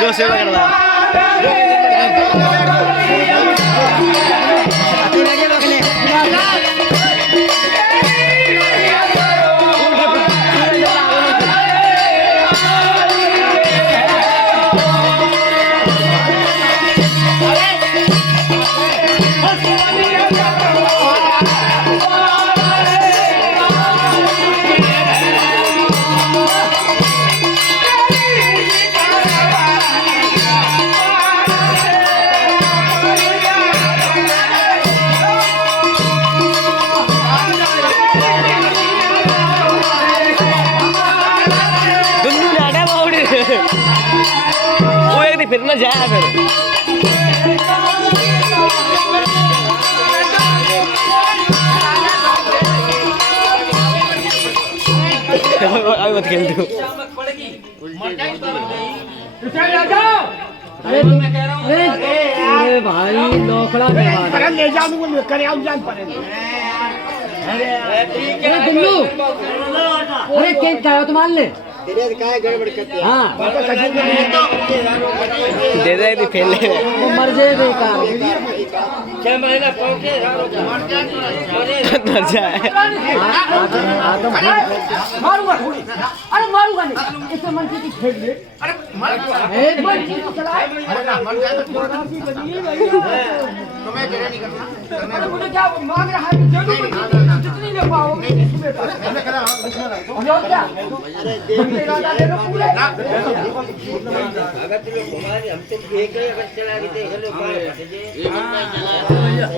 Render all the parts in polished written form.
जो सेवा करवा वो एक दिन फिर ना जाए फिर अभी मत खेल दो अरे भाई नौखड़ा मेहमान अरे ले जाओ वो लेकर आओ जान पड़ेगा अरे बिल्लू अरे केक खाओ तो मान ले हाँ दे दे कि फेल ले वो मर जाए बेकार मर जाए मारूंगा थोड़ी अरे मारूंगा नहीं इसमें मन की फेंक दे अरे मर एक बार चीज चलाए अरे ना मर जाए तो तुम्हें तेरे नहीं करना अरे मुझे क्या मांग रहा है जरूर जितनी ले पाओगे मैंने कहा और क्या तेरा ले लो पूरे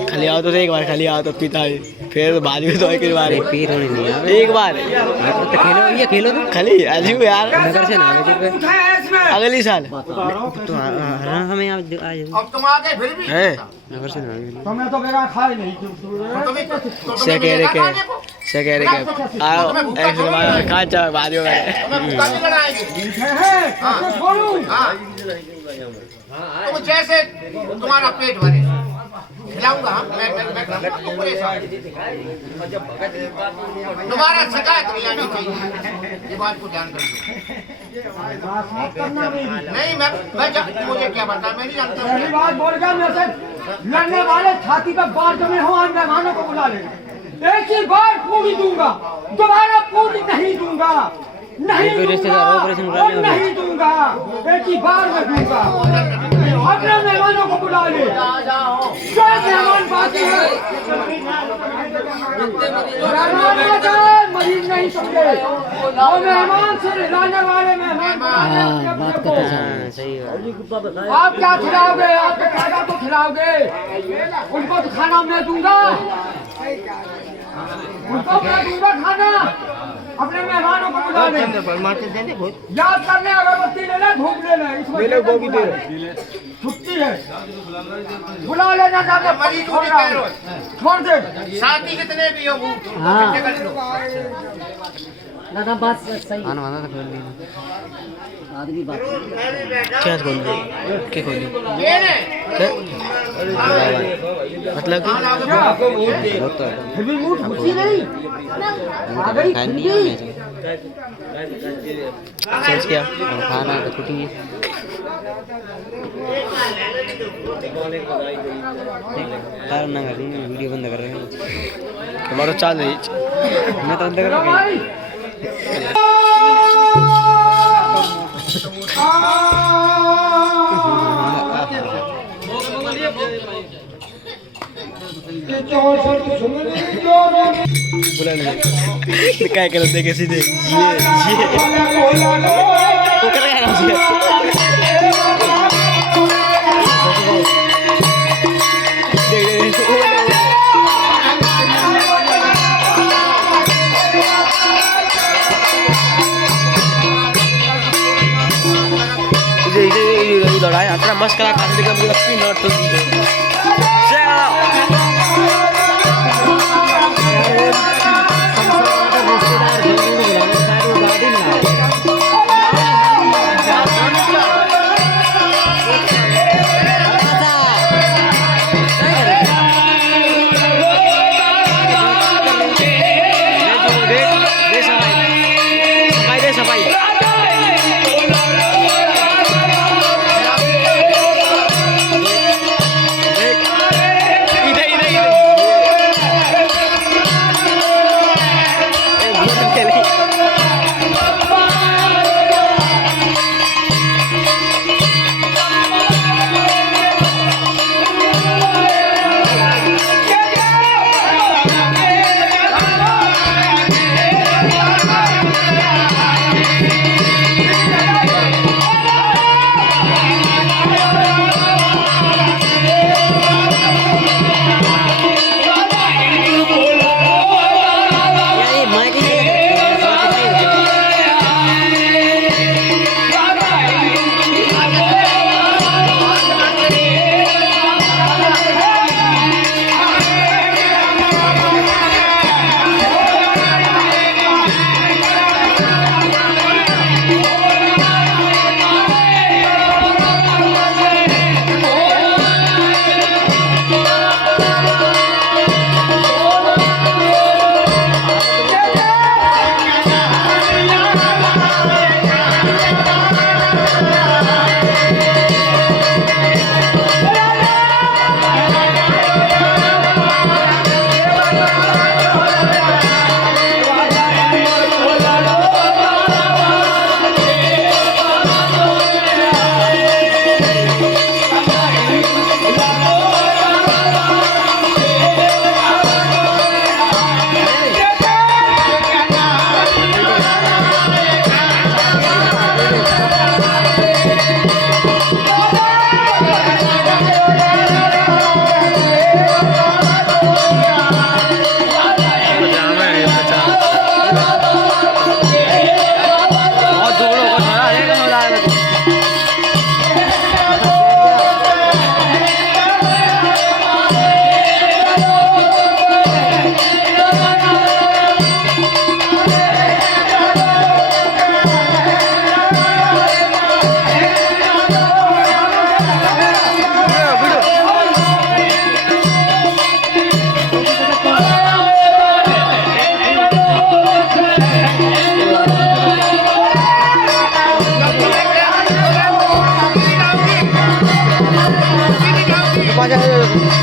खाली आओ तो एक बार खाली आओ तो पीता है फिर बाद में तो एक बार पी थोड़ी नहीं एक बार तो खेलो ये खेलो तुम खाली अजीब यार नगर से ना आवे पे अगली साल तो हमें आप आ जाओ अब तुम आ गए फिर भी हैं नगर से ना आवे तुम्हें तो बेकार खाए नहीं से कह रहे के आओ ऐसे बार कहां जा बाद में छोड़ू तुम जैसे तुम्हारा पेट भरे खिलाऊंगा मैं दोबारा शिकायत नहीं आनी चाहिए ये बात को ध्यान कर लो नहीं मैं मुझे क्या बता मैं नहीं जानता पहली बात बोल गया मैं से लड़ने वाले छाती पे बार जमे हो और मेहमानों को बुला लेना एक ही बार पूरी दूंगा दोबारा पूरी नहीं दूंगा नहीं दूंगा और नहीं दूंगा एक ही बार में दूंगा अपने मेहमानों को बुला ले क्या मेहमान बाकी है मेहमान मरीज नहीं समझे वो मेहमान से लाने वाले मेहमान बात करते सही है आप क्या खिलाओगे आपके खाना तो खिलाओगे उनको तो खाना मैं दूंगा उनको मैं दूंगा खाना अपने मेहमानों को बुला ले याद करने अगरबत्ती लेना धूप लेना इसमें छुट्टी है बुला लेना जाके मरीज को भी छोड़ दे साथी कितने भी हो हाँ। कर लो ना बात सही आना आना तो खोल लेना आदमी बात क्या खोल दे क्या खोल दे ये ने मतलब फिर भी मूड खुशी नहीं आ गई फिर भी चेंज किया खाना तो छुट्टी है ना कर वीडियो बंद कर रहे हैं हमारा चाल रही मैं तो बंद कर रहा हूं बुला नहीं क्या करते कैसे दे ये वो कर रहा है लड़ाई अतना मस्त करा खाने का मुझे अपनी नॉट तो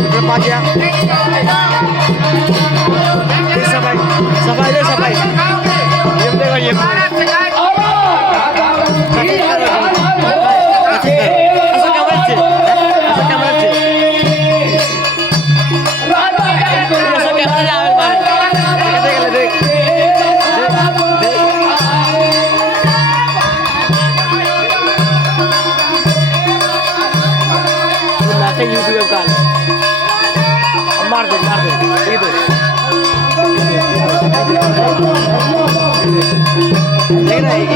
Berapa ya? Sampai, sampai deh, sampai. Diam deh, diam. Asal kamar aja, asal kamar aja. Asal kamar aja, Pak. Dek. Latte YouTube kan. मार दे itu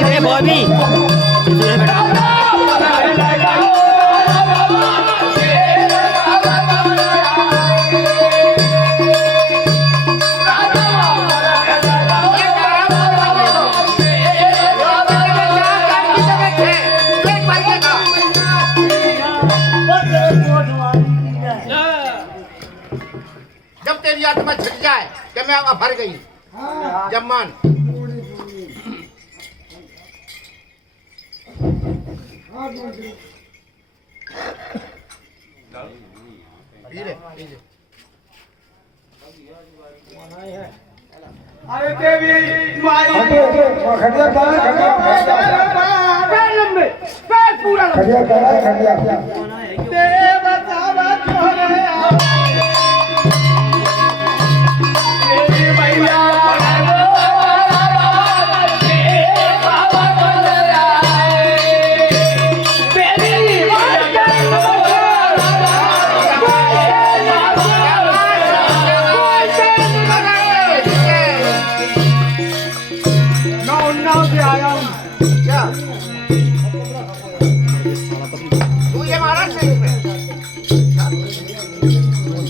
ini Bobby sudah betul जब तेरी आत्मा छट जाए कि मैं भर गई जब मान अरे देवी माई खड़िया पैर लंबे पैर पूरा खड़िया देवता छोड़े तू ये मारा से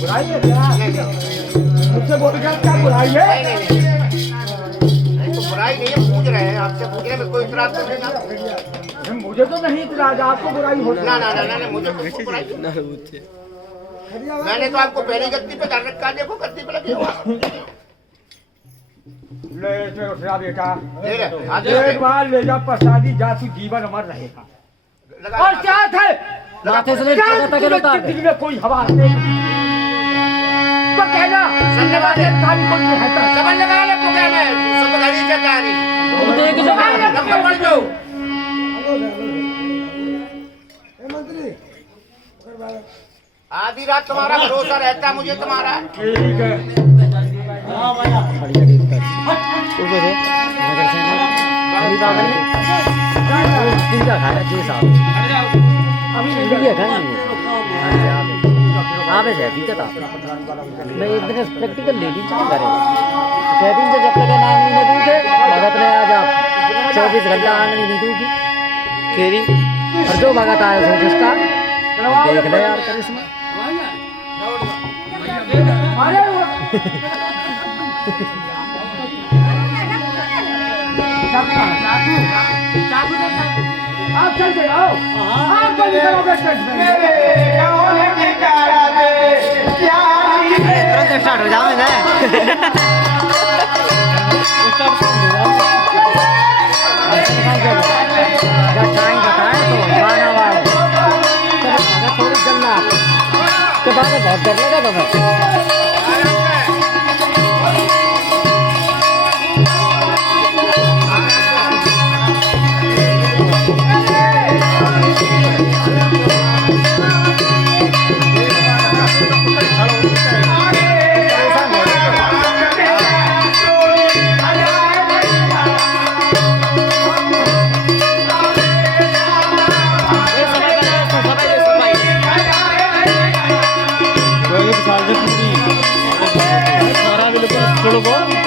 बुराई है क्या मुझसे बोल क्या क्या बुराई है नहीं तो बुराई नहीं है पूछ रहे हैं आपसे पूछने में कोई इतराज तो नहीं ना मुझे तो नहीं इतराज आपको बुराई हो ना ना ना ना मुझे कुछ बुराई नहीं। मैंने तो आपको पहली गद्दी पे कर रखा देखो गद्दी पे लगे हुआ ले इसमें उठा बेटा ले ले एक बार ले जा प्रसादी जासू जीवन अमर रहेगा और क्या है माथे से लेकर पैर तक होता है। दिल में कोई हवा नहीं तो कहना धन्यवाद है ताली को कहता समझ लगा ले पुगे में सब गाड़ी से जा रही वो देख जो नंबर पड़ जाओ आधी रात तुम्हारा भरोसा रहता मुझे तुम्हारा ठीक है ऊपर से अभी बाबा ने चिंता खाया जी साहब अभी नहीं खाया आवे से दिक्कत आ मैं एक दिन प्रैक्टिकल ले ली चल करे कहती से जब तक नाम नहीं दूंगे भगत ने आज आप 24 घंटा आने नहीं दूंगी केरी और जो भगत आया सो जिसका देख ले यार करिश्मा अरे आप चल के आओ आप बंद करोगे तुरंत स्टार्ट हो जाओ ना टाइम बताए तो गाना वाला थोड़ी चलना के बाद बहुत डर लगा तुम्हें सारा बिल्कुल